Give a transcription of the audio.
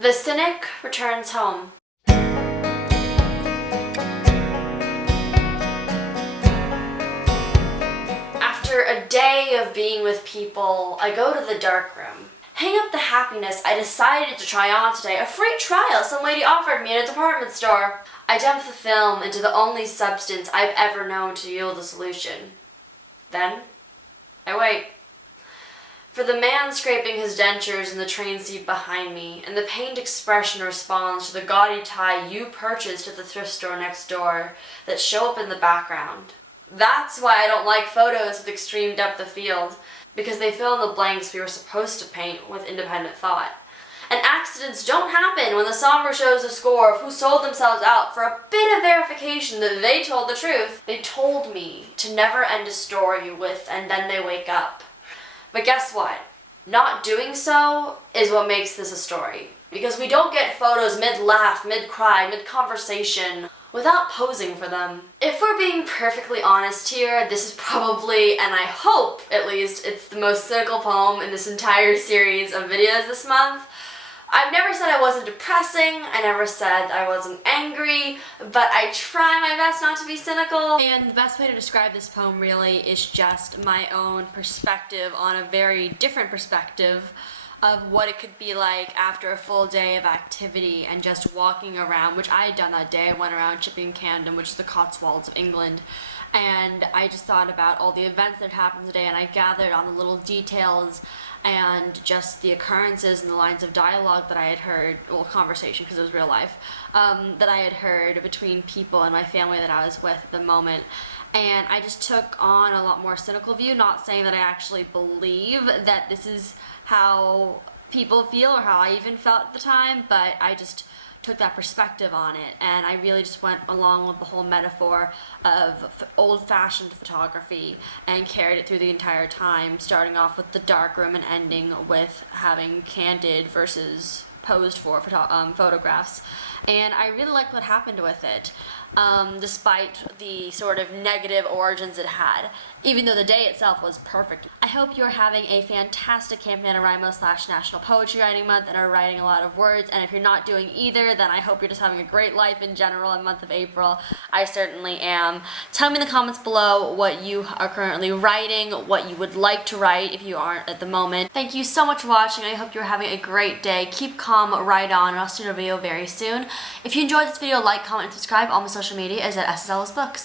The Cynic returns home. After a day of being with people, I go to the darkroom. Hang up the happiness I decided to try on today, a free trial some lady offered me at a department store. I dump the film into the only substance I've ever known to yield a solution. Then, I wait. For the man scraping his dentures in the train seat behind me, and the pained expression responds to the gaudy tie you purchased at the thrift store next door that show up in the background. That's why I don't like photos with extreme depth of field, because they fill in the blanks we were supposed to paint with independent thought. And accidents don't happen when the somber shows a score of who sold themselves out for a bit of verification that they told the truth. They told me to never end a story with "and then they wake up." But guess what? Not doing so is what makes this a story. Because we don't get photos mid-laugh, mid-cry, mid-conversation without posing for them. If we're being perfectly honest here, this is probably, and I hope at least, it's the most cynical poem in this entire series of videos this month. I've never said I wasn't depressing, I never said I wasn't angry, but I try my best not to be cynical. And the best way to describe this poem really is just my own perspective on a very different perspective of what it could be like after a full day of activity and just walking around, which I had done that day. I went around Chipping Campden, which is the Cotswolds of England, and I just thought about all the events that happened today, and I gathered on the little details and just the occurrences and the lines of dialogue that I had heard, well, conversation because it was real life, that I had heard between people and my family that I was with at the moment. And I just took on a lot more cynical view, not saying that I actually believe that this is how people feel or how I even felt at the time, but I just took that perspective on it, and I really just went along with the whole metaphor of old-fashioned photography and carried it through the entire time, starting off with the darkroom and ending with having candid versus posed for photographs. And I really liked what happened with it, despite the sort of negative origins it had, even though the day itself was perfect. I hope you're having a fantastic Camp NaNoWriMo / National Poetry Writing Month and are writing a lot of words, and if you're not doing either, then I hope you're just having a great life in general in the month of April. I certainly am. Tell me in the comments below what you are currently writing, what you would like to write if you aren't at the moment. Thank you so much for watching. I hope you're having a great day. Keep calm, write on, and I'll see you in a video very soon. If you enjoyed this video, like, comment, and subscribe. All my social media is at SSL's Books.